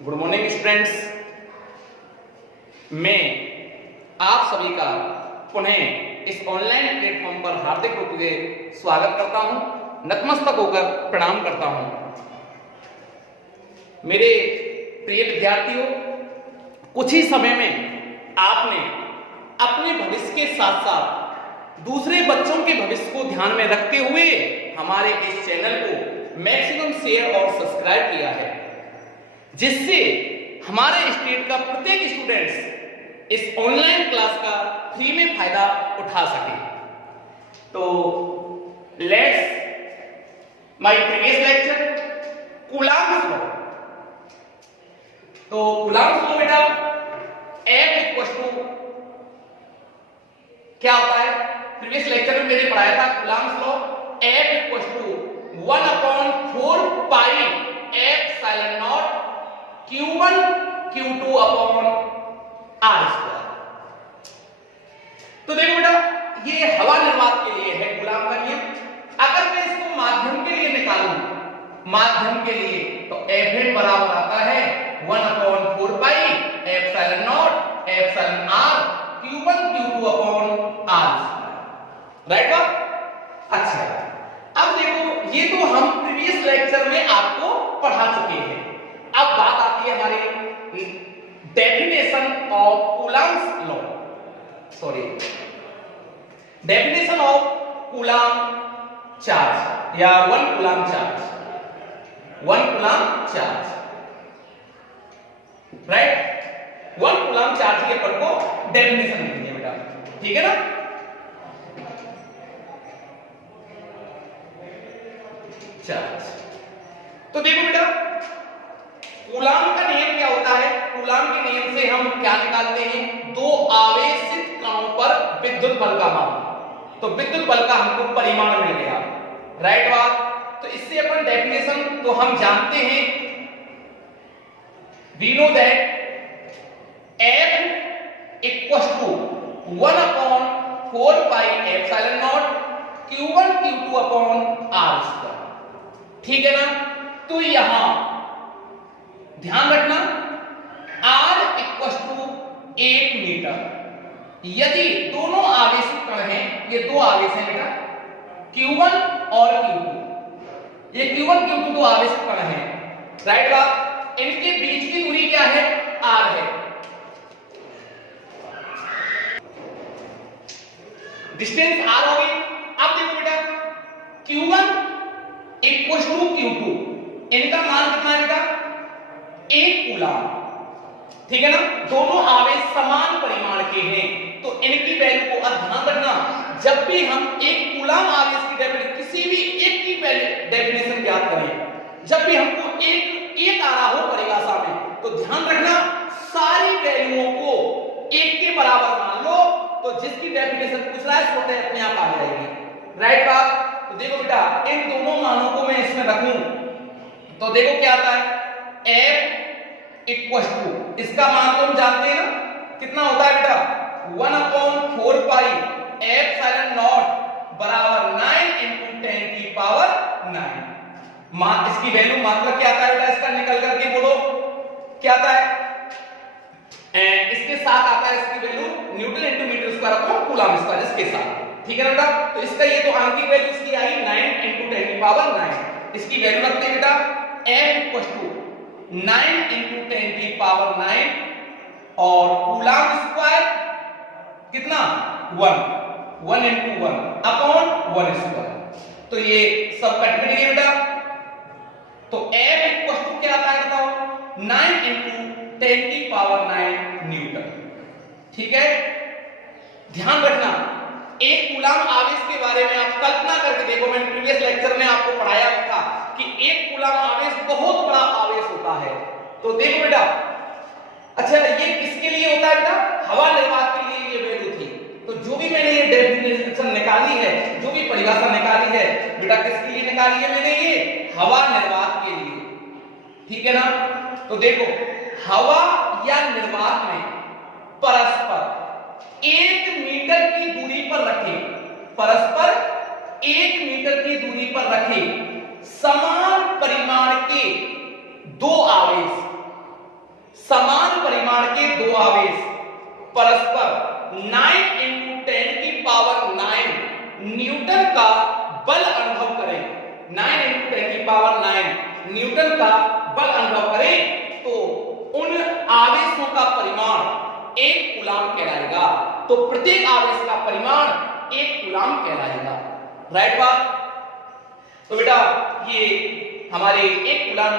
Good morning students. मैं आप सभी का पुनः इस ऑनलाइन प्लेटफॉर्म पर हार्दिक रूप से स्वागत करता हूं, नतमस्तक होकर प्रणाम करता हूं। मेरे प्रिय विद्यार्थियों, कुछ ही समय में आपने अपने भविष्य के साथ साथ दूसरे बच्चों के भविष्य को ध्यान में रखते हुए हमारे इस चैनल को मैक्सिमम शेयर और सब्सक्राइब किया है, जिससे हमारे स्टेट का प्रत्येक स्टूडेंट्स इस ऑनलाइन क्लास का फ्री में फायदा उठा सके। तो let's my previous lecture Coulomb's law. तो कूलॉम्स लॉ बेटा F इक्वल्स टू क्या होता है? प्रीवियस लेक्चर में मैंने पढ़ाया था Coulomb's law F equals to 1/4 pi epsilon naught Q1 Q2 upon R square. तो देखो बेटा, ये हवा निर्वात के लिए है कूलॉम का नियम। अगर मैं इसको माध्यम के लिए निकालूं, माध्यम के लिए, तो Fm बराबर आता है 1/4 pi epsilon not epsilon R Q1 Q2 upon R square. Right बात? अच्छा, अब देखो, ये तो हम प्रीवियस लेक्चर में आपको पढ़ा चुके हैं। अब बात आती है हमारी definition of Coulomb's law. Sorry, definition of Coulomb charge या 1 Coulomb charge, 1 Coulomb charge. Right, 1 Coulomb charge के अपन को डेफिनेशन लिखनी है बेटा, ठीक है ना? चार्ज। तो देखो बेटा, कूलॉम का नियम क्या होता है? कूलॉम के नियम से हम क्या निकालते हैं? दो आवेशित कणों पर विद्युत बल का मान। तो विद्युत बल का हमको परिमाण मिल गया। राइट बात? तो इससे अपन डेफिनेशन तो हम जानते हैं, we know that F equals to 1/4 pi epsilon naught Q1 Q2 upon R square. ठीक है ना? तो यहां ध्यान रखना, R इक्वल्स टू 1 मीटर। यदि दोनों आवेशित कण हैं, ये दो आवेश हैं बेटा, Q1 और Q2, ये Q1 Q2 दो आवेशित कण हैं। राइट बात? इनके बीच की दूरी क्या है? R है। डिस्टेंस R हो गई। अब देखो बेटा, Q1 इक्वल्स टू Q2, इनका मान कितना है बेटा? 1 कूलॉम। ठीक है ना? दोनों आवेश समान परिमाण के हैं, तो इनकी वैल्यू को ध्यान रखना। जब भी हम 1 कूलॉम आवेश की डेफिनेशन, किसी भी एक की डेफिनेशन ज्ञात करें, जब भी हमको एक आ रहा हो परिभाषा में, तो ध्यान रखना सारी वैल्यूओं को 1 के बराबर मान लो, तो जिसकी डेफिनेशन पूछ रहा है स्वतः अपने आप आ जाएगी। राइट बात? तो देखो बेटा, इन दोनों मानों को मैं इसमें रखूं, तो देखो क्या आता है? F इक्वल्स टू, इसका मान तो हम जानते हैं ना, कितना होता है बेटा? 1/4 पाई एप्सिलॉन नॉट बराबर 9 × 10 की पावर 9। इसकी वैल्यू मात्रा क्या आता है बेटा? इसका निकल करके बोलो क्या आता है? इसके साथ आता है इसकी value newton × metre square upon coulomb square, इसके साथ। ठीक है ना बेटा? तो इसका ये तो आंतरिक वैल्यू इसकी आई 9 × 10 की पावर 9। इसकी वैल्यू रखते हैं बेटा F इक्वल्स टू 9 × 10 की पावर 9 और कूलॉम स्क्वायर कितना? 1 × 1 अपॉन 1 स्क्वायर। तो ये सब कट मिल गया बेटा। तो F इक्वल्स टू क्या आता है बताओ? 9 × 10 की पावर 9 न्यूटन। ठीक है? ध्यान रखना, एक कूलॉम आवेश के बारे में आप कल्पना करके देखो। मैंने प्रीवियस लेक्चर में आपको पढ़ाया था कि एक कूलॉम आवेश बहुत बड़ा आवेश होता है। तो देखो बेटा, अच्छा, ये किसके लिए होता है बेटा? हवा निर्वात के लिए ये वैल्यू थी। तो जो भी मैंने ये डेफिनेशन निकाली है, जो भी परिभाषा निकाली है बेटा, किसके लिए निकाली है मैंने? ये हवा निर्वात के लिए। ठीक है ना? तो देखो, हवा या निर्वात में परस्पर 1 मीटर की दूरी पर रखे, परस्पर 1 मीटर की दूरी पर रखे समान परिमाण के दो आवेश समान परिमाण के दो आवेश परस्पर 9 × 10 की पावर 9 न्यूटन का बल अनुभव करें, 9 × 10 की पावर 9 न्यूटन का बल अनुभव करें, तो उन आवेशों का परिमाण 1 कूलाम कहलाएगा। तो प्रत्येक आवेश का परिमाण 1 कूलाम कहलाएगा। राइट बात। तो बेटा ये हमारे 1 कूलाम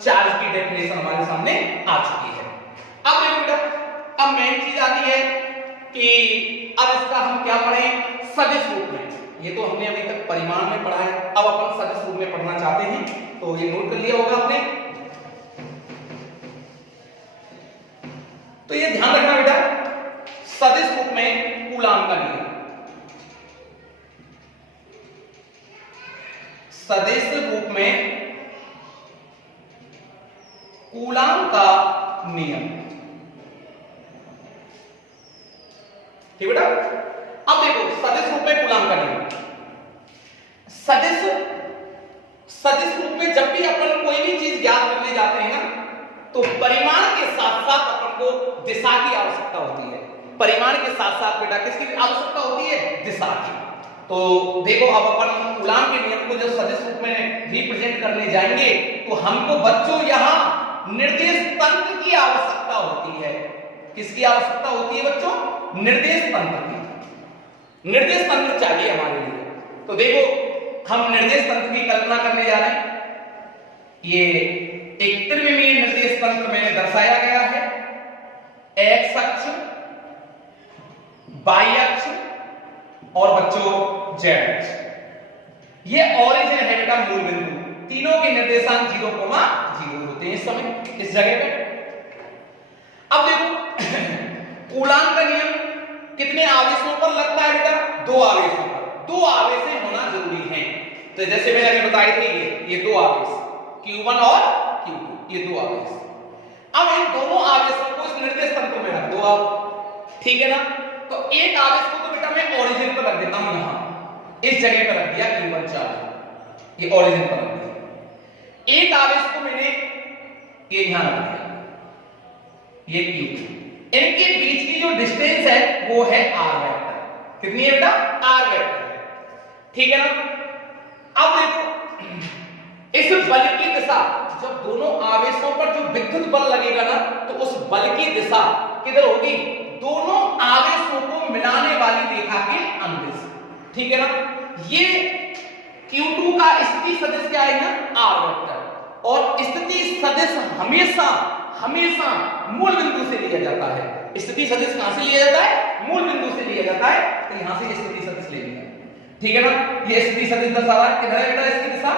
चार्ज की डेफिनेशन हमारे सामने आ चुकी है। अब देखो बेटा, अब मेन चीज आती है कि अब इसका हम क्या पढ़ें सदिश रूप में। ये तो हमने अभी तक परिमाण में पढ़ा है, अब अपन सदिश रूप में पढ़ना चाहते हैं, तो ये नोट कर लिया होगा आपने। तो ये ध्यान रखना बेटा, सदिश रूप में कूलाम का नियम, सदिश रूप में कूलाम का नियम। ठीक बेटा। अब देखो सदिश रूप में कूलाम का नियम, सदिश रूप में जब भी अपन कोई भी चीज ज्ञात करने जाते हैं ना, तो परिमाण के साथ साथ अपन को दिशा की आवश्यकता होती है। परिमाण के साथ साथ बेटा किसकी आवश्यकता होती है? दिशा की। तो देखो अब अपन कूलाम के नियम को जब सदिश रूप में रिप्रेजेंट करने जाएंगे, तो हमको बच्चों यहां निर्देश तंत्र की आवश्यकता होती है। किसकी आवश्यकता होती है बच्चों? निर्देश तंत्र की। निर्देश तंत्र चाहिए हमारे लिए। तो देखो हम निर्देश तंत्र की कल्पना करने जा रहे हैं। ये एक त्रिविमीय निर्देश तंत्र मैंने दर्शाया गया है। एक्स अक्ष, वाई अक्ष और बच्चों जेड अक्ष। ये ओरिजिन है बेटा, मूल बिंदु। तीनों के निर्देशांक 0,0 होते हैं इस समय इस जगह पे। अब देखो कूलाम का नियम कितने आवेशों पर लगता है बेटा? 2 आवेशों पर। 2 आवेशें होना जरूरी हैं। तो जैसे मैंने अभी बताई थी ये 2 आवेश Q1 और Q2, ये 2 आवेश। अब इन दोनों आवेशों को इस निर्देश तंत्र में रख दो आप, ठीक है ना। तो एक आवेश को तो बेटा मैं ओरिजिन पर रख देता हूं, यहां इस जगह पर रख दिया Q1 चार्ज, ये ओरिजिन पर रख दिया। एक आवेश को मैंने ये यहां रख दिया, ये Q2। इनके बीच की जो डिस्टेंस है वो है r वेक्टर। कितनी है बेटा? r वेक्टर है, ठीक है ना। अब देखो इस बल की दिशा, जब दोनों आवेशों पर जो विद्युत बल लगेगा ना, तो उस बल की दिशा किधर होगी? दोनों आवेशों को मिलाने वाली रेखा के अनुदिश, ठीक है ना। ये Q2 का स्थिति सदिश क्या है? r vector. और स्थिति सदिश हमेशा हमेशा मूल बिंदु से लिया जाता है। स्थिति सदिश कहां से लिया जाता है? मूल बिंदु से लिया जाता है। तो यहां से स्थिति सदिश ले लिया, ठीक है ना। ये स्थिति सदिश दर्शा रहा है, किधर है बेटा इसकी दिशा?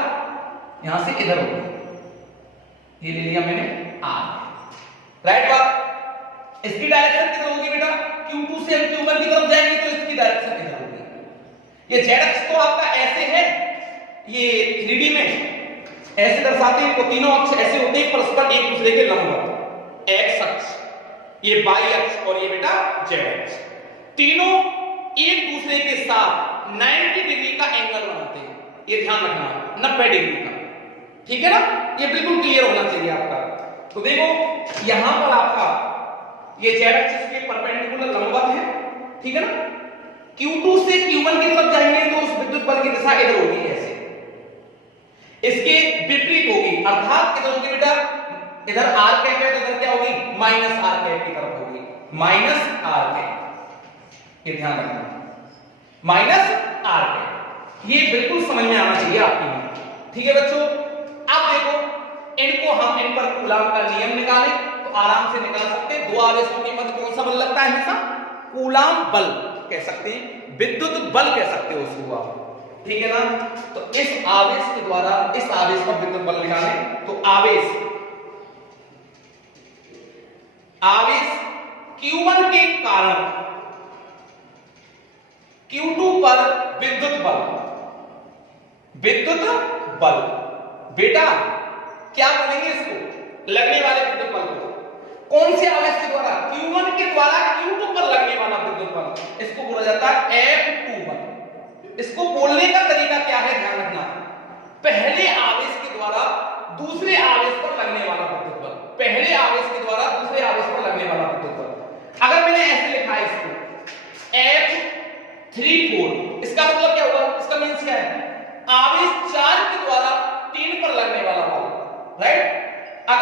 यहां से इधर होगी, ये ले लिया मैंने r। राइट बात। इसकी डायरेक्शन किधर होगी बेटा? Q2 से हम Q1 की तरफ जाएंगे तो इसकी डायरेक्शन किधर होगी? ये z अक्ष तो आपका ऐसे है, ये 3D में ऐसे दर्शाते हैं। तो तीनों अक्ष ऐसे होते हैं परस्पर एक दूसरे के लंबवत। एक्स अक्ष, ये वाई अक्ष और ये बेटा जेड अक्ष, तीनों एक दूसरे के साथ 90 डिग्री का एंगल बनाते हैं। ये ध्यान रखना, 90 डिग्री का, ठीक है ना। ये बिल्कुल क्लियर होना चाहिए आपका। तो देखो यहां पर आपका ये जेड अक्ष के परपेंडिकुलर लंबवत है, ठीक है ना। Q2 से Q1 की तरफ जाएंगे तो उस विद्युत बल की दिशा इधर होगी, ऐसे इसके विपरीत होगी, अर्थात किधर होगी बेटा? इधर r कैप है तो इधर क्या होगी? माइनस r कैप की तरफ होगी, माइनस r कैप। ये ध्यान रखना, माइनस r कैप। ये बिल्कुल समझ में आना चाहिए आपकी, ठीक है बच्चों। अब देखो इनको हम इन पर कूलाम का नियम निकालें तो आराम से निकाल सकते हैं। 2 आवेशों के मध्य कौन सा बल लगता है? हमेशा कूलाम बल कह सकते हैं, विद्युत बल कह सकते हो उसको आप, ठीक है ना। तो इस आवेश के द्वारा इस आवेश पर विद्युत बल निकालें तो आवेश Q1 के कारण Q2 पर विद्युत बल बेटा क्या बोलेंगे इसको? लगने वाले विद्युत बल को। कौन से आवेश के द्वारा? Q1 के द्वारा Q2 पर लगने वाला विद्युत बल, इसको बोला जाता है F2 बल। इसको बोलने का तरीका क्या है? ध्यान रखना, पहले आवेश के द्वारा दूसरे आवेश पर लगने वाला विद्युत बल, पहले आवेश के द्वारा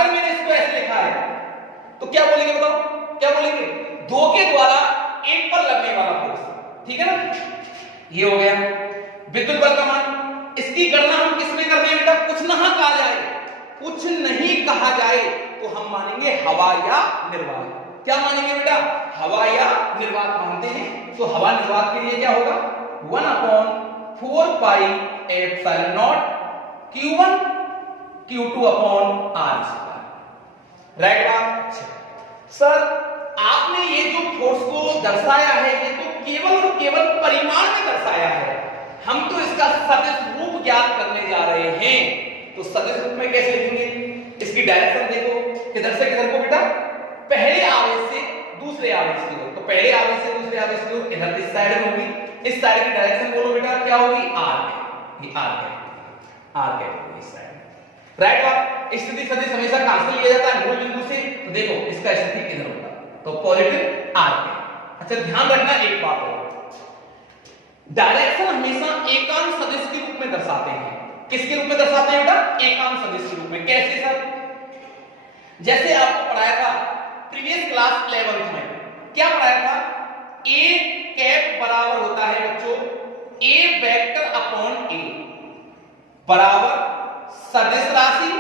अगर मैंने इसको ऐसे लिखा है तो क्या बोलेंगे बताओ, क्या बोलेंगे? 2 के द्वारा 1 पर लगने वाला फोर्स, ठीक है ना। ये हो गया विद्युत बल का मान। इसकी गणना हम किस में करते हैं बेटा? कुछ ना कहा जाए, कुछ नहीं कहा जाए तो हम मानेंगे हवा या निर्वात। क्या मानेंगे बेटा? हवा या निर्वात मानते हैं। तो हवा निर्वात के लिए क्या होगा? 1/4 pi epsilon naught Q1 Q2 upon R square. Right बात? अच्छा सर, आपने ये जो फोर्स को दर्शाया है ये तो केवल और केवल परिमाण में दर्शाया है, हम तो इसका सदिश रूप ज्ञात करने जा रहे हैं। तो सदिश रूप में कैसे लिखेंगे? इसकी डायरेक्शन देखो, किधर से किधर को बेटा? पहले आवेश से दूसरे आवेश की ओर। तो पहले आवेश से दूसरे आवेश की ओर इधर इस साइड में होगी। इस साइड की डायरेक्शन बोलो बेटा क्या होगी? आर है। ये आर है, आर है इस साइड। राइट बात? स्थिति सदिश हमेशा कहां से लिया जाता है? मूल बिंदु से। तो देखो इसका स्थिति इधर होगा, तो पॉजिटिव आर है। अच्छा ध्यान रखना एक बात और, डायरेक्शन हमेशा एकांश सदिश के रूप में दर्शाते हैं। किसके रूप में दर्शाते हैं बेटा? एकांश सदिश के रूप में। कैसे सर? जैसे आपको पढ़ाया था प्रीवियस क्लास 11th में, क्या पढ़ाया था? ए कैप बराबर होता है बच्चों ए वेक्टर अपॉन ए बराबर सदिश राशि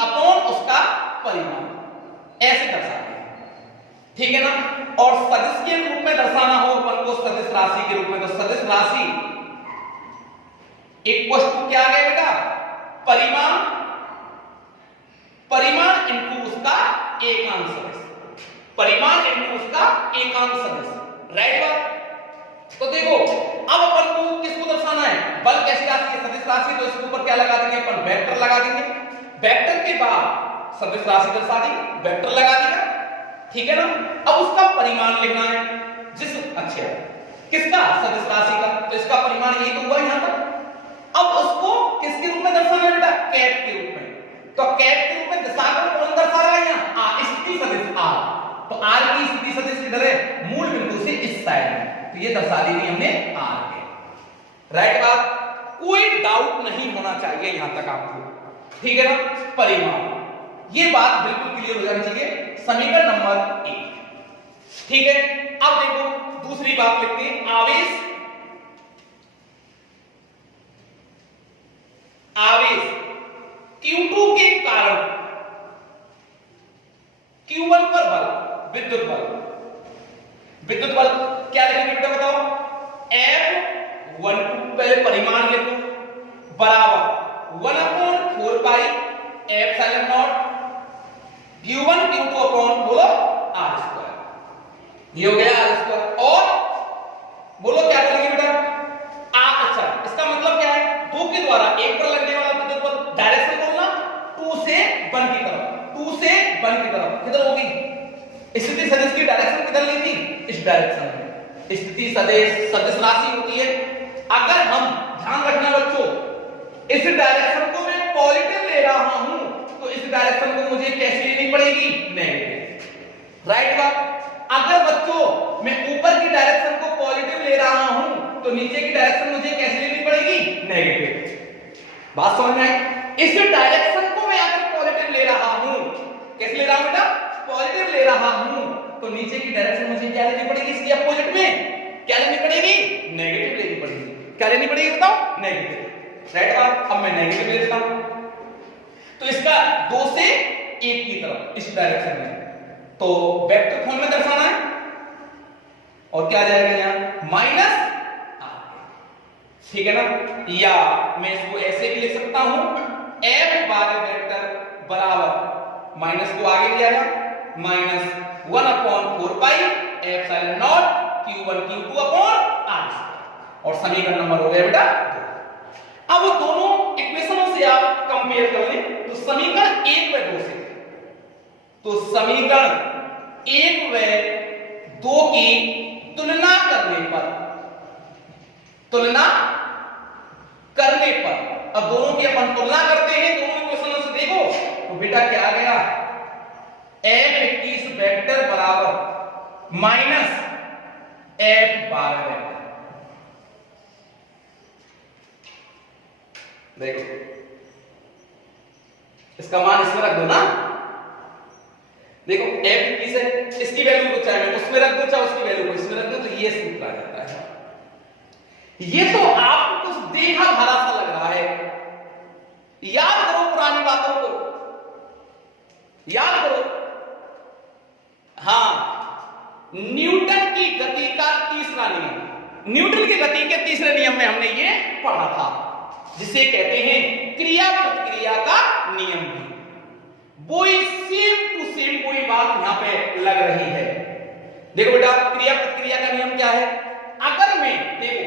अपॉन उसका परिमाण, ऐसे दर्शाते हैं, ठीक है ना। और सदिश के रूप में दर्शाना हो अपन को सदिश राशि के रूप में, तो सदिश राशि इक्वल टू क्या आ गया बेटा? परिमाण इनटू उसका एकांश सदिश, परिमाण इनटू उसका एकांश सदिश। राइट बात? तो देखो अब अपन को किसको दर्शाना है? बल कैसी राशि है? सदिश राशि। तो इसके ऊपर क्या लगा देंगे अपन? वेक्टर लगा देंगे। वेक्टर के बाद सदिश राशि दर्शा दी, वेक्टर लगा दिया, ठीक है ना। अब उसका परिमाण लिखना है, जिस अच्छा किसका? सदिश राशि का। तो इसका परिमाण ये तो हुआ यहां पर। अब उसको किसके रूप में दर्शाना है बेटा? कैप के रूप में। तो कैप के रूप में दिशांक कौन दर्शा रहा है यहां? स्थिति सदिश आर। तो आर की स्थिति सदिश किधर है? मूल बिंदु से इस साइड में। तो ये दर्शा दी हमने आर के। राइट बात? कोई डाउट नहीं होना चाहिए यहां तक आपको, ठीक है ना। परिमाण, ये बात बिल्कुल क्लियर हो जानी चाहिए। समीकरण नंबर 1, ठीक है। अब देखो दूसरी बात लिखते हैं, आवेश Q2 के कारण Q1 पर बल, विद्युत बल क्या लिखेंगे बेटा बताओ? F12 पहले परिमाण लिखो बराबर 1/4 pi epsilon naught Q1 Q2 upon बोलो R स्क्वायर। ये हो गया R स्क्वायर। और बोलो क्या बोलेंगे बेटा? अच्छा इसका मतलब क्या है? 2 के द्वारा 1 पर लगने वाला विद्युत बल, डायरेक्शन बोलना 2 से 1 की तरफ, 2 से 1 की तरफ किधर होगी? स्थिति सदिश की डायरेक्शन किधर ली थी? इस डायरेक्शन में। स्थिति सदिश राशि होती है। अगर हम ध्यान रखना बच्चों, इस डायरेक्शन को मैं पॉजिटिव ले रहा हूं तो इस डायरेक्शन को मुझे कैसे लेनी पड़ेगी? नेगेटिव। राइट बात? अगर बच्चों मैं ऊपर की डायरेक्शन को पॉजिटिव ले रहा हूं तो नीचे की डायरेक्शन मुझे कैसे लेनी पड़ेगी? नेगेटिव। बात समझ में आई? इस डायरेक्शन को मैं अगर पॉजिटिव ले रहा हूं, कैसे ले रहा हूं बेटा? पॉजिटिव ले रहा हूं, तो नीचे की डायरेक्शन मुझे क्या लेनी पड़ेगी? इसके अपोजिट में क्या लेनी पड़ेगी? नेगेटिव लेनी पड़ेगी। क्या लेनी पड़ेगी बताओ? नेगेटिव। राइट बात? अब मैं नेगेटिव ले लेता हूं, तो इसका 2 से 1 की तरफ इस डायरेक्शन में, तो वेक्टर फॉर्म में दर्शाना है। और क्या जाएगा यहां? माइनस आर, ठीक है ना। या मैं इसको ऐसे भी लिख सकता हूं, F12 वेक्टर बराबर माइनस को आगे ले आया, minus 1/4 pi epsilon naught Q1 Q2 upon R square. और समीकरण नंबर हो गया बेटा 2। अब दोनों इक्वेशनों से आप कंपेयर कर लें, तो समीकरण 1 व 2 से, तो समीकरण 1 व 2 की तुलना करने पर अब दोनों की अपन तुलना करते हैं दोनों इक्वेशनों से। देखो तो बेटा क्या आ गया? F21 वेक्टर बराबर माइनस F12 वेक्टर। देखो इसका मान इसमें रख दो ना, देखो f 21 है, इसकी वैल्यू को चाहे मैं उसमें रख दो चाहे उसकी वैल्यू को इसमें रख दो, तो ये सूत्र आ जाता है। ये तो आपको कुछ देखा भरा सा लग रहा है, याद करो पुरानी बातों को, याद करो। हाँ, न्यूटन की गति का तीसरा नियम, न्यूटन की गति के तीसरे नियम में हमने ये पढ़ा था, जिसे कहते हैं क्रिया प्रतिक्रिया का नियम भी। वही सेम टू सेम कोई बात यहां पे लग रही है। देखो बेटा, क्रिया प्रतिक्रिया का नियम क्या है? अगर मैं, देखो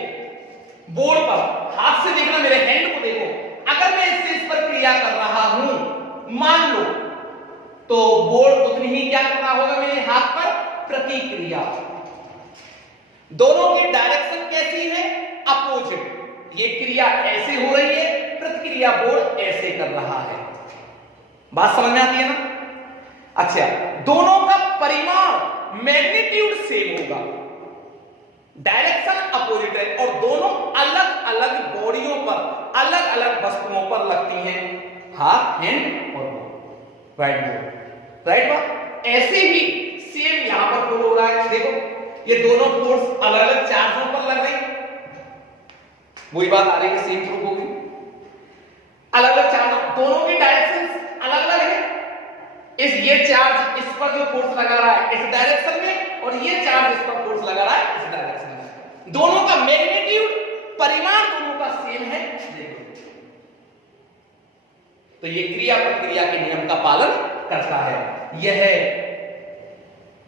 बोर्ड पर हाथ से देखना, मेरे हैंड को देखो, अगर मैं इससे इस पर क्रिया कर रहा हूं, मान लो, तो बोर्ड उतनी ही क्या कर रहा होगा मेरे हाथ पर? प्रतिक्रिया। दोनों की डायरेक्शन कैसी है? अपोजिट। ये क्रिया ऐसे हो रही है, प्रतिक्रिया बोर्ड ऐसे कर रहा है। बात समझ में आती है ना? अच्छा, दोनों का परिमाण मैग्नीट्यूड सेम होगा, डायरेक्शन अपोजिट है, और दोनों अलग अलग बॉडियों पर, अलग अलग वस्तुओं पर लगती हैं, हाथ, हैंड और राइट बोर्ड, राइट बात। ऐसे ही सेम यहां पर फॉलो हो रहा है। देखो, ये दोनों फोर्स अलग अलग चार्जों पर लग रही, वही बात आ रही है, सेम प्रूफ होगी। अलग अलग चार्ज, दोनों की डायरेक्शन अलग अलग है। ये चार्ज इस पर जो फोर्स लगा रहा है इस डायरेक्शन में, और ये चार्ज इस पर फोर्स लगा रहा है इस डायरेक्शन में। दोनों का मैग्नीट्यूड, परिमाण दोनों का सेम है। देखो, तो ये क्रिया प्रतिक्रिया के नियम का पालन करता है। यह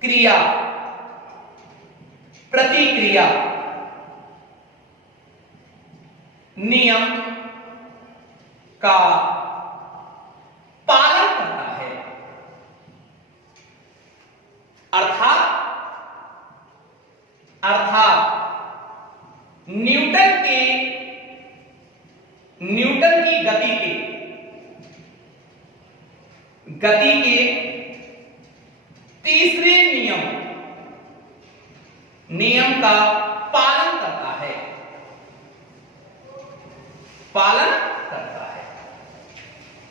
क्रिया प्रतिक्रिया नियम का पालन करता है, अर्थात न्यूटन की गति के तीसरे नियम का पालन करता है,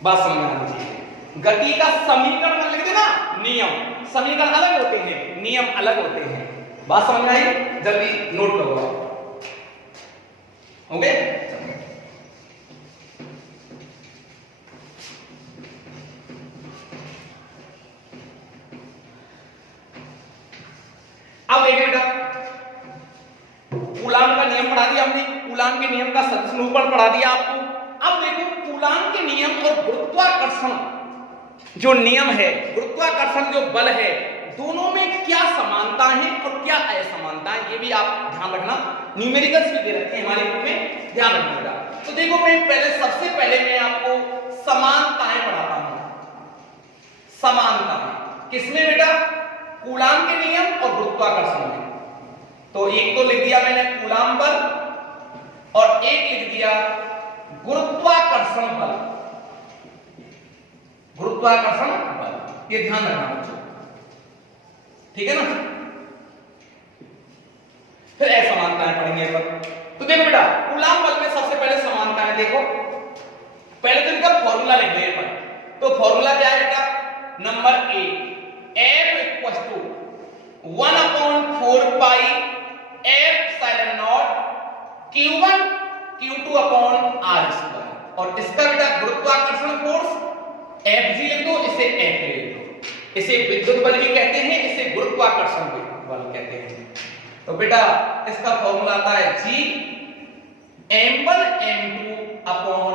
बात समझ में आनी चाहिए। गति का समीकरण में लिख देना, नियम, समीकरण अलग होते हैं, नियम अलग होते हैं। बात समझ में आई? जल्दी नोट करो आप। ओके, अब देखिए बेटा, कूलाम का नियम पढ़ा दिया हमने, कूलाम के नियम का संरूपण पढ़ा दिया आपको। अब देखो, कूलाम के नियम और गुरुत्वाकर्षण जो नियम है, गुरुत्वाकर्षण जो बल है, दोनों में क्या समानता है और क्या असमानता है, ये भी आप ध्यान रखना। न्यूमेरिकल्स भी दे रखे हैं हमारे बुक में, ध्यान रखिएगा। तो देखो, मैं सबसे पहले मैं आपको समानताएं पढ़ाता हूं। समानताएं किसमें बेटा? कूलाम के नियम और गुरुत्वाकर्षण में। तो एक तो लिख दिया मैंने कूलाम बल, और एक लिख दिया गुरुत्वाकर्षण बल। गुरुत्वाकर्षण बल, ये ध्यान रखना बच्चों, ठीक है ना? फिर असमानताएं पढ़ेंगे पर। तो देखो बेटा, कूलाम बल में सबसे पहले समानताएं देखो। पहले तो इनका फॉर्मूला लिख लें पर। तो फॉर्मूला क्या है बेटा? Number 1, F equal to 1/4 pi epsilon naught Q1 Q2 upon R square. और इसका बेटा गुरुत्वाकर्षण फोर्स Fg लिख दो, इसे F लिख दो। इसे विद्युत बल भी कहते हैं, इसे गुरुत्वाकर्षण बल कहते हैं। तो बेटा इसका फॉर्मूला आता है G m1 m2 upon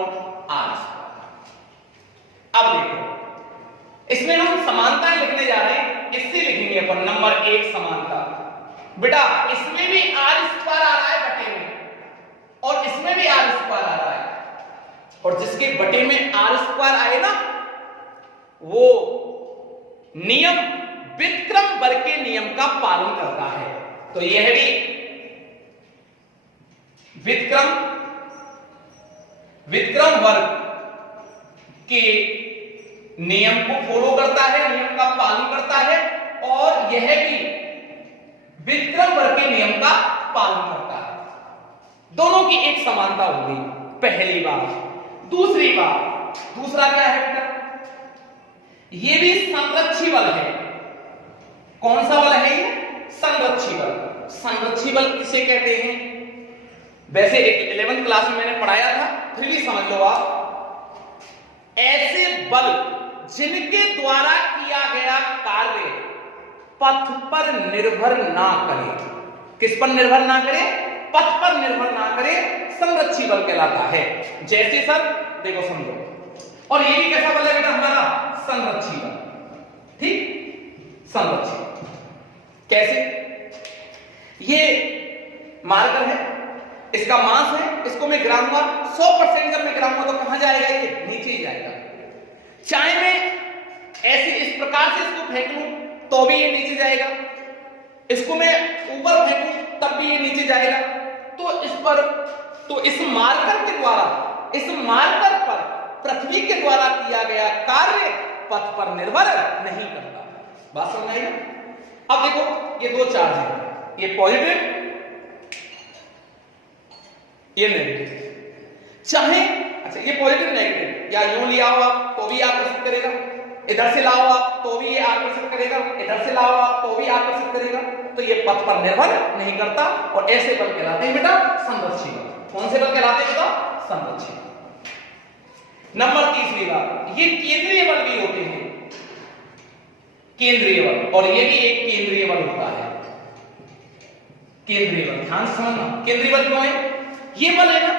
R square. अब देखो, इसमें हम समानताएं लिखने जा रहे हैं, इससे लिखेंगे अपन नंबर 1 समानता। बेटा इसमें भी R स्क्वायर आ रहा है बटे में, और इसमें भी R स्क्वायर आ रहा है, और जिसके बटे में R स्क्वायर आए ना, वो नियम व्युत्क्रम बल के नियम का पालन करता है। तो यह भी व्युत्क्रम बल के नियम को फॉलो करता है, नियम का पालन करता है, और यह भी व्युत्क्रम बल के नियम का पालन करता है। दोनों की एक समानता हो गई, पहली बात। दूसरी बात, दूसरा क्या है बेटा? ये भी संरक्षी बल है। कौन सा बल है ये? संरक्षी बल। संरक्षी बल किसे कहते हैं? वैसे 11वीं क्लास में मैंने पढ़ाया था, फिर भी समझ लो आप। ऐसे बल जिनके द्वारा किया गया कार्य पथ पर निर्भर ना करे। किस पर निर्भर ना करे? पथ पर निर्भर ना करे, संरक्षी बल कहलाता है। जैसे सर देखो समझो, और ये भी कैसा बल है बेटा हमारा? संरक्षी बल। ठीक, संरक्षी बल कैसे? ये मार्कर है, इसका मास है, इसको मैं गिराऊंगा 100% जब मैं गिराऊंगा तो कहां जाएगा? ये नीचे ही जाएगा। चाहे मैं ऐसे इस प्रकार से इसको फेंक लूं तो भी ये नीचे जाएगा, इसको मैं ऊपर फेंकूं तब भी ये नीचे जाएगा। तो इस मार्कर के द्वारा, इस मार्कर पर पृथ्वी के द्वारा किया गया कार्य पथ पर निर्भर नहीं करता। बात समझ आई ना? अब देखो ये दो चार्ज है, ये पॉजिटिव, ये नेगेटिव। चाहे अच्छा ये पॉजिटिव नेगेटिव या यूं लिया हो आप तो भी आकर्षित करेगा, इधर से लाओ आप तो भी ये आकर्षित करेगा, इधर से लाओ आप तो भी आकर्षित करेगा। तो ये पथ पर निर्भर नहीं करता और ऐसे बल कहलाते हैं बेटा संरक्षी बल। कौन से बल कहलाते हैं बेटा? संरक्षी बल। नंबर तीसरी बात, ये केंद्रीय बल भी होते हैं। केंद्रीय बल, और ये भी एक केंद्रीय बल होता है। केंद्रीय बल ध्यान से समझना, केंद्रीय बल क्यों है? ये बल है ना,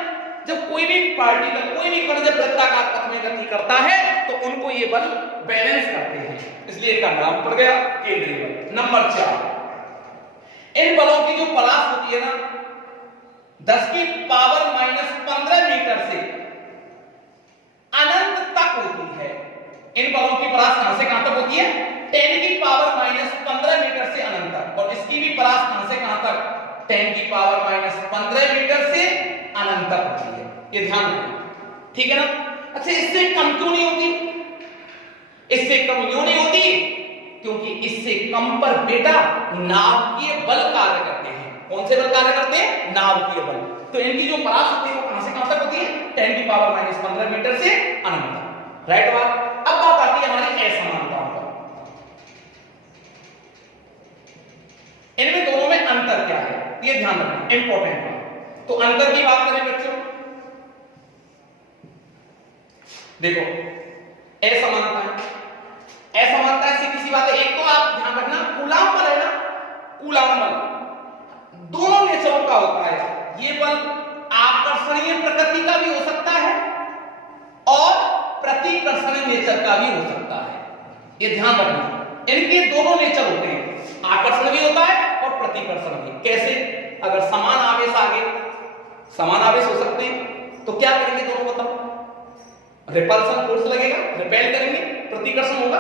जब कोई भी पार्टिकल, कोई भी कण जब वृत्ताकार पथ में गति करता है तो उनको ये बल बैलेंस करते हैं, इसलिए इनका नाम पड़ गया केंद्रीय बल। नंबर 4, इन बलों की जो परास होती है ना 10⁻⁻15 मीटर से अनंत तक होती है। इन बलों की परास कहां से कहां तक होती है? 10⁻15 मीटर से अनंत तक। और इसकी भी परास कहां से कहां तक? 10⁻15 मीटर से अनंत तक होती है। ये ध्यान रखना, ठीक है ना? अच्छा, इससे कम क्यों नहीं होती? इससे कम क्यों नहीं होती? क्योंकि इससे कम पर बेटा नाभिकीय बल कार्य करते हैं। कौन से बल कार्य करते हैं? नाभिकीय बल। तो इनकी जो परास होती है वो कहां से कहां तक होती है? 10⁻15 मीटर से अनंत तक। राइट बात। अब बात आती है हमारी असमानताओं पर। इनमें दोनों में अंतर क्या है ये ध्यान रखना, इंपॉर्टेंट है। तो अंतर की बात करें बच्चों, देखो असमानता से किसी बात है। एक तो आप ध्यान रखना कूलाम बल है ना, कूलाम बल दोनों नेचरों का होता है। ये बल आकर्षणीय प्रकृति का भी हो सकता है और प्रतिकर्षण नेचर का भी हो सकता है। ये ध्यान रखना, इनके दोनों नेचर होते हैं, आकर्षण भी होता है और प्रतिकर्षण भी। कैसे? अगर समान आवेश आगे, समान आवेश हो सकते हैं तो क्या करेंगे दोनों बताओ? रिपल्सन फोर्स लगेगा, रिपेल करेंगे, प्रतिकर्षण होगा।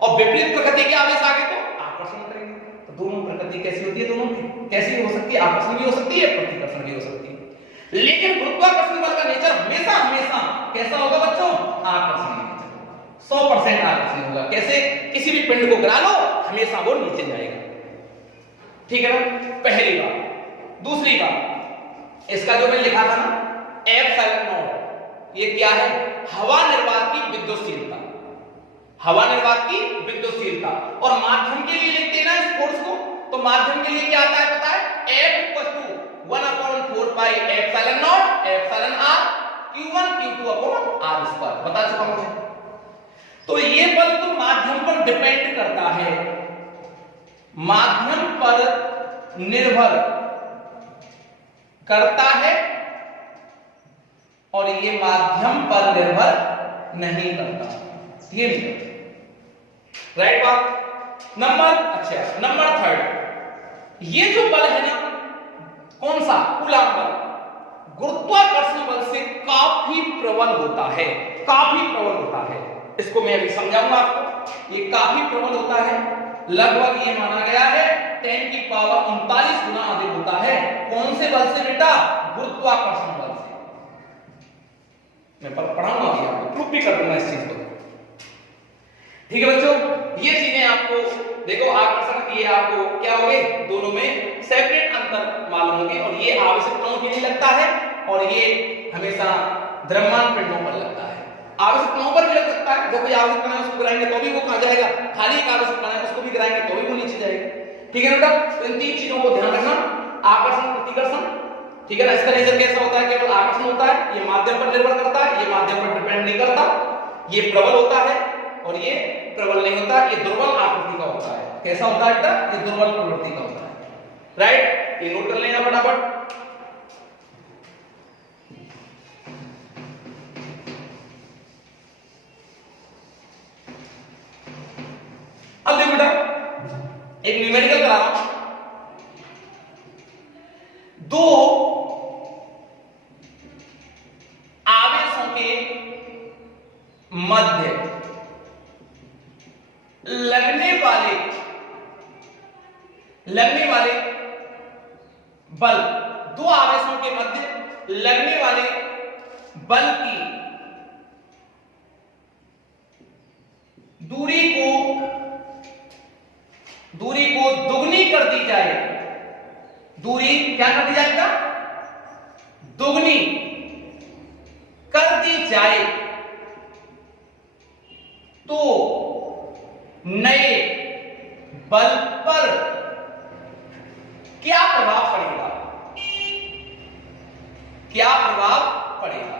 और विपरीत प्रकृति के आवेश आगे तो आकर्षण करेंगे। तो दोनों प्रकृति कैसी होती है? दोनों की कैसी हो सकती है? आकर्षण भी हो सकती है, प्रतिकर्षण भी हो सकती है। लेकिन गुरुत्वाकर्षण बल का नेचर हमेशा हमेशा कैसा होगा बच्चों? आकर्षणीय नेचर, 100% आकर्षणीय होगा। कैसे? किसी भी पिंड को गिरा लो हमेशा वो नीचे जाएगा। ठीक है ना? पहली बात। दूसरी बात, इसका जो मैंने लिखा था ना एप्सिलॉन, ये क्या है? हवा निर्वात की विद्युतशीलता, हवा निर्वात की विद्युतशीलता। और माध्यम के लिए लिखते हैं ना इस फोर्स को, तो माध्यम के लिए क्या आता है पता है? F = 1/4 pi epsilon not epsilon r q1 q2/r²। बता चुका हूं मैं। तो ये बल तो माध्यम पर डिपेंड करता है, माध्यम पर निर्भर करता है और ये माध्यम पर निर्भर नहीं करता। ये नहीं करता। राइट बात। नंबर 3, ये जो बल है ना, कौन सा? कूलाम बल, गुरुत्वाकर्षण बल से काफी प्रबल होता है, काफी प्रबल होता है। इसको मैं अभी समझाऊंगा आपको। ये काफी प्रबल होता है, लगभग ये माना गया है 10⁻39 गुना अधिक होता है। कौन से बल से बेटा? गुरुत्वाकर्षण बल से। मैं पढ़ाऊंगा अभी आपको, प्रूफ भी कर दूंगा इस चीज को। ठीक है बच्चों, ये चीजें आपको देखो, आकर्षण ये आपको क्या हो गए? दोनों में सेपरेट अंतर मालूम होंगे। और ये आवश्यक कणों के लिए लगता है और ये हमेशा द्रव्यमान पिंडों पर लगता है। आवश्यक कणों पर भी लग सकता है, जब कोई आवश्यक कण है उसको गिराएंगे तो भी वो कहां जाएगा, खाली एक आवश्यक कण है उसको भी गिराएंगे तो भी वो नीचे जाएगा। ठीक है ना बेटा, तो इन तीन चीजों को ध्यान रखना, आकर्षण प्रतिकर्षण। ठीक है ना, इसका नेचर कैसा होता है, केवल आकर्षण होता है, ये माध्यम पर निर्भर करता है, ये माध्यम पर डिपेंड नहीं करता, ये प्रबल होता है और ये प्रबल नहीं होता, ये दुर्बल आकृति का होता है। कैसा होता है बेटा, ये दुर्बल प्रवृत्ति का होता है। राइट, ये नोट कर लेना फटाफट। अब देखो बेटा, एक न्यूमेरिकल करा रहा हूं, दो आवेशों के मध्य लगने वाले बल, दो आवेशों के मध्य लगने वाले बल की दूरी को दुगनी कर दी जाए, दूरी क्या कर दी जाएगा, दुगनी कर दी जाए तो नए बल पर क्या प्रभाव पड़ेगा, क्या प्रभाव पड़ेगा।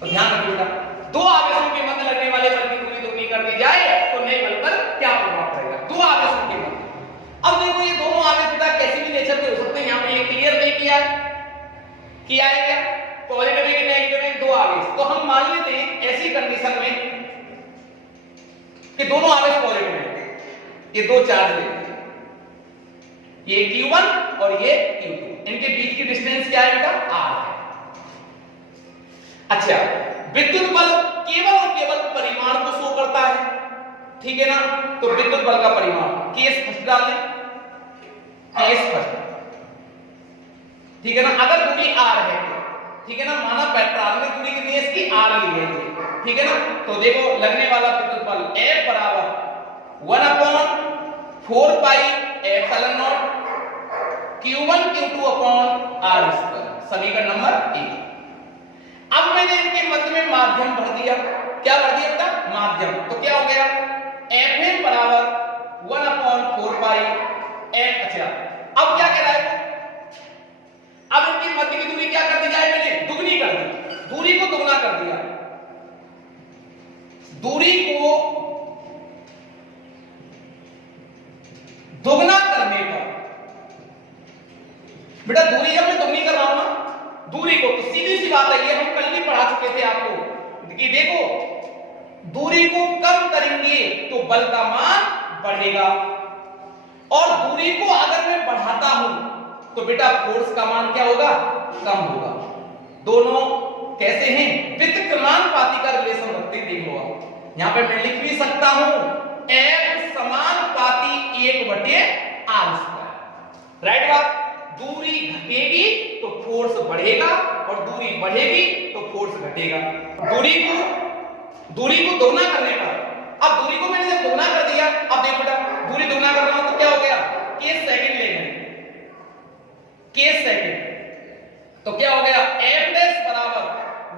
तो ध्यान रखिए बेटा, दो आवेशों के मध्य लगने वाले बल की दूरी दुगनी कर दी जाए तो नए बल पर क्या प्रभाव पड़ेगा, दो आवेशों के मध्य। अब देखो ये दोनों आवेश बेटा कैसी भी नेचर के हो सकते हैं, यहां पे ये क्लियर नहीं किया है क्या, पॉजिटिव है कि नेगेटिव है, दो आवेश। तो हम मान लेते हैं ऐसी कंडीशन में कि दोनों आवेश पॉजिटिव हैं, ये दो चार्ज लेते हैं, ये Q1 और ये Q2, इनके बीच की डिस्टेंस क्या है बेटा, R है। अच्छा, विद्युत बल केवल और केवल परिमाण को शो करता है, ठीक है ना, तो विद्युत बल का परिमाण केस फर्स्ट डाल लें, केस फर्स्ट, ठीक है ना, अगर दूरी R है तो, ठीक है ना, माना प्रारंभिक दूरी कितनी है इसकी, R ली गई है, ठीक है ना, तो देखो लगने वाला विद्युत बल F बराबर 1/4 pi epsilon naught Q1 Q2 upon R square, समीकरण नंबर 1। अब मैंने इनके मध्य में माध्यम भर दिया, क्या भर दिया बेटा, माध्यम, तो क्या हो गया, Fn बराबर 1/4 पाई F। अच्छा, अब क्या कह रहा है, अब इनकी मध्य की दूरी क्या कर दी जाए, मैंने दुगनी कर दी, दूरी को दुगना कर दिया, दूरी को दुगना करने पर बेटा, दूरी जब मैं दुगनी कर रहा हूं ना दूरी को, तो सीधी सी बात है, ये हम कल भी पढ़ा चुके थे आपको कि देखो दूरी को कम करेंगे तो बल का मान बढ़ेगा, और दूरी को अगर मैं बढ़ाता हूं तो बेटा फोर्स का मान क्या होगा, कम होगा। दोनों कैसे हैं, व्युत्क्रमानुपाती का रिलेशन रखते हैं। देख लो आप, यहां पे मैं लिख भी सकता हूं F समानुपाती 1/r²। राइट बात, दूरी घटेगी तो फोर्स बढ़ेगा और दूरी बढ़ेगी तो फोर्स घटेगा। दूरी को दोगुना करने पर, अब दूरी को मैंने जब दोगुना कर दिया, अब देखो बेटा दूरी दोगुना कर रहा हूं तो क्या हो गया, केस सेकंड ले गए, केस सेकंड, तो क्या हो गया, F डैश बराबर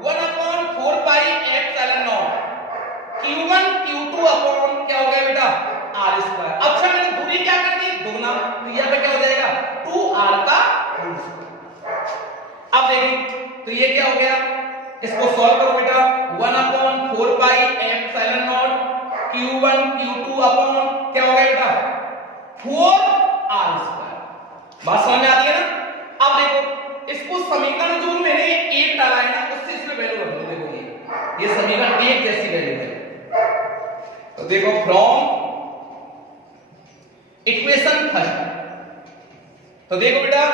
1/4 pi epsilon naught Q1 Q2 upon क्या हो गया बेटा, R स्क्वायर। अच्छा मैंने दूरी क्या कर दी, दोगुना, तो यहां पे क्या हो जाएगा, 2R का होल स्क्वायर। अब देखिए तो ये क्या हो गया, इसको सॉल्व करो बेटा, 1/4 pi epsilon naught Q1 Q2 upon क्या हो गया बेटा, 4R स्क्वायर। बात समझ में आती है ना। अब देखो इसको समीकरण जो मैंने 1 डाला है ना, उससे इसमें वैल्यू रख दो, देखो ये समीकरण 1 जैसी वैल्यू है, तो देखो फ्रॉम इक्वेशन फर्स्ट, तो देखो बेटा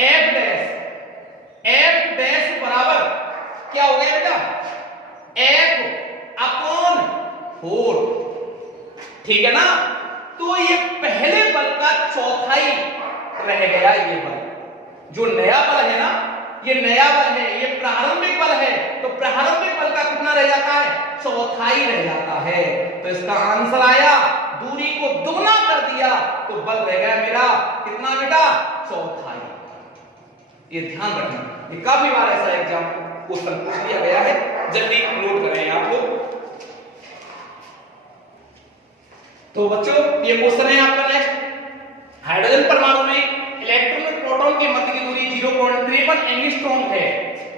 F डैश बराबर क्या हो गया बेटा, F अपॉन 4, ठीक है ना, तो ये पहले बल का चौथाई रह गया, ये बल जो नया बल है ना, ये नया बल है, ये प्रारंभिक बल है, तो प्रारंभिक बल का कितना रह जाता है, चौथाई रह जाता है। तो इसका आंसर आया, दूरी को दुगना कर दिया तो बल रह गया मेरा कितना बेटा, चौथाई। ये ध्यान रखना, ये काफी बार ऐसा एग्जाम क्वेश्चन पूछ लिया गया है, जल्दी नोट करें आप लोग। तो बच्चों ये क्वेश्चन है आपका नेक्स्ट। हाइड्रोजन परमाणु में इलेक्ट्रॉन और प्रोटॉन के मध्य की दूरी 0.53 एंगस्ट्रॉम है,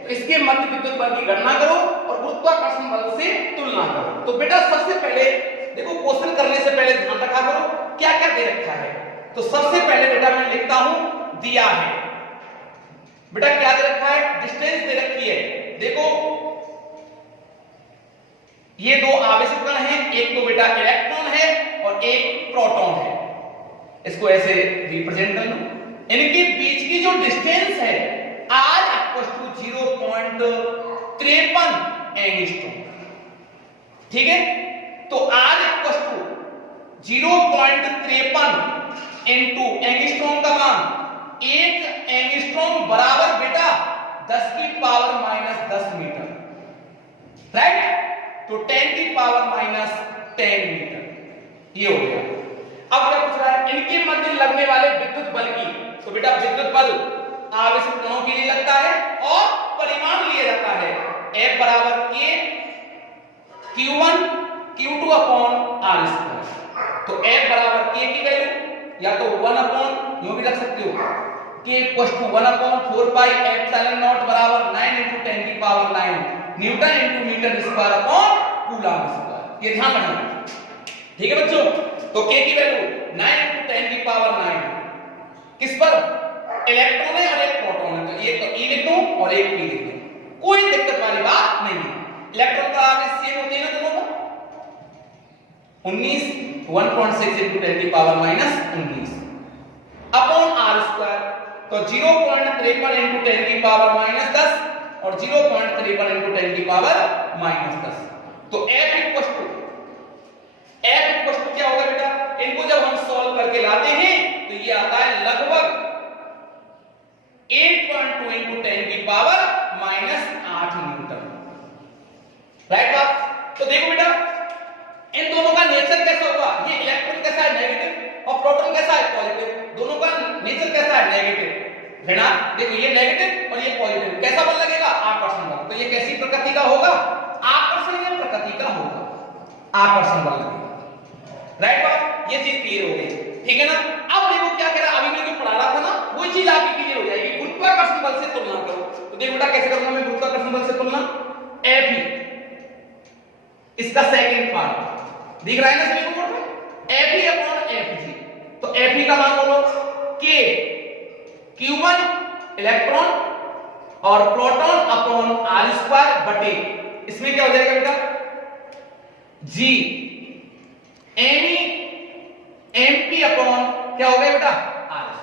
तो इसके मध्य विद्युत बल की गणना करो और गुरुत्वाकर्षण बल से तुलना करो। तो बेटा सबसे पहले देखो, क्वेश्चन करने से पहले ध्यान रखा करो क्या क्या दे रखा है। तो सबसे पहले बेटा मैं लिखता हूं दिया है, बेटा क्या दे रखा है, डिस्टेंस दे रखी है। देखो ये दो आवेशित कण हैं, एक तो बेटा इलेक्ट्रॉन है और एक प्रोटॉन है, इसको ऐसे रिप्रेजेंट कर लो। इनके बीच की जो डिस्टेंस है r = 0.53 एंगस्ट्रॉम, ठीक है। तो r = 0.53 इनटू एंगस्ट्रॉम का मान 1 एंगस्ट्रॉम बराबर बेटा 10⁻⁻10 मीटर, राइट। तो 10⁻⁻10 मीटर ये हो गया। अब क्या पूछ रहा है, इनके मध्य लगने वाले विद्युत बल की। तो बेटा विद्युत बल आवेशित कणों के लिए लगता है और परिमाण लिया जाता है F बराबर K Q1 Q2/r²। तो F बराबर K की वैल्यू या तो 1 यूं भी रख सकते हो, K = 1/4 पाई एप्सिलॉन नॉट बराबर 9 × 10⁹ newton × metre square coulomb square. ये ध्यान रखना, ठीक है बच्चों। तो K की वैल्यू 9 × 10⁹ किस पर, इलेक्ट्रॉन है और एक प्रोटॉन है, तो ये तो E लिख दूं और एक P लिख दूं, कोई दिक्कत वाली बात नहीं है। इलेक्ट्रॉन का आवेश सेम होते हैं ना दोनों का, 19 1.6 × 10⁻⁻19 अपॉन r²। तो 0.53 × 10⁻⁻10 और 0.53 × 10⁻⁻10। तो F क्या होगा बेटा, इनको जब हम सॉल्व करके लाते हैं तो ये आता है लगभग 8.2 × 10⁻⁻8 न्यूटन, राइट बात। तो देखो बेटा इन दोनों का नेचर कैसा होगा, ये इलेक्ट्रॉन कैसा है, नेगेटिव, और प्रोटॉन कैसा है, पॉजिटिव। दोनों का नेचर कैसा है, नेगेटिव, है ना। देखो ये नेगेटिव और ये पॉजिटिव, कैसा बल लगेगा, आकर्षण बल। तो ये कैसी प्रकृति का होगा, आकर्षणीय प्रकृति का होगा, आकर्षण बल लगेगा, राइट बात। ये चीज क्लियर हो गई, ठीक है ना। अब देखो क्या कह रहा, अभी मैं जो पढ़ा रहा था ना वही चीज आपकी क्लियर हो जाएगी। गुरुत्वाकर्षण बल से तुलना करो। तो देखो बेटा कैसे करूंगा मैं गुरुत्वाकर्षण बल से तुलना, F इसका सेकंड पार्ट दिख रहा है ना सभी को बोर्ड में, Fe/Fg। तो Fe का मान बोलो, K Q1 इलेक्ट्रॉन और प्रोटॉन अपॉन r² बटे, इसमें क्या हो जाएगा बेटा, G Me MP अपॉन क्या हो गया बेटा, r²,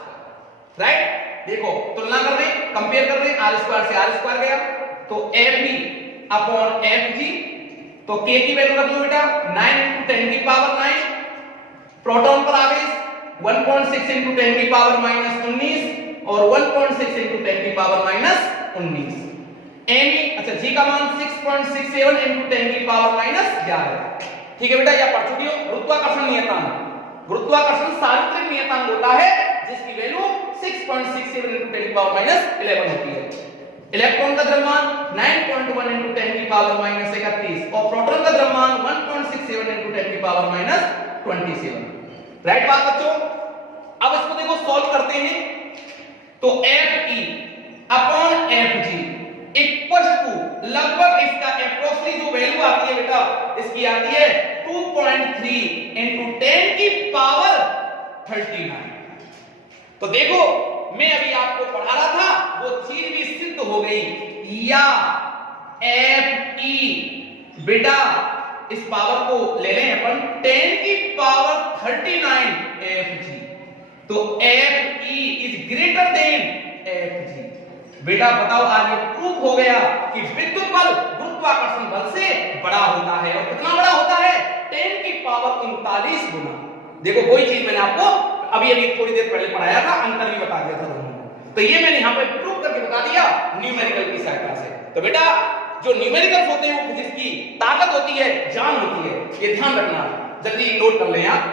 राइट। देखो तुलना कर रहे हैं, कंपेयर कर रहे हैं, r² से r² गया, तो Fe/Fg। तो K की वैल्यू रख लो बेटा 9 × 10⁻⁹, प्रोटॉन पर आवेश 1.6 × 10⁻⁻19 और 1.6 × 10⁻⁻19। Me अच्छा G का मान 6.67 × 10⁻⁻11, ठीक है बेटा। यह पढ़ चुकी हो। गुरुत्वाकर्षण नियतांक, गुरुत्वाकर्षण सार्वत्रिक नियतांक होता है जिसकी वैल्यू 6.67 × 10⁻11 होती है। इलेक्ट्रॉन का द्रव्यमान 9.1 × 10⁻31 और प्रोटॉन का द्रव्यमान 1.67 × 10⁻27, राइट बात बच्चों। अब इसको देखो सॉल्व करते हैं, तो Fe/Fg लगभग इसका एप्रोक्सीमेटली जो वैल्यू आती है बेटा, इसकी आती है 2.3 × 10⁻39। तो देखो मैं अभी आपको पढ़ा रहा था वो चीज भी सिद्ध हो गई, या Fe बेटा इस पावर को ले लें अपन 10⁻39 Fg। तो Fe is greater than Fg। बेटा बताओ आज ये प्रूफ हो गया कि विद्युत बल गुरुत्वाकर्षण बल से बड़ा होता है, और कितना बड़ा होता है, 10⁻39 गुना। देखो वही चीज मैंने आपको अभी थोड़ी देर पहले पढ़ाया था, अंतर भी बता दिया था दोनों में। तो ये मैंने यहाँ पे प्रूफ करके बता दिया न्यूमेरिकल की सहायता से। तो बेटा जो न्यूमेरिकल्स होते हैं वो फिजिक्स की ताकत होती है, जान होती है, ये ध्यान रखना, जल्दी नोट कर लें आप।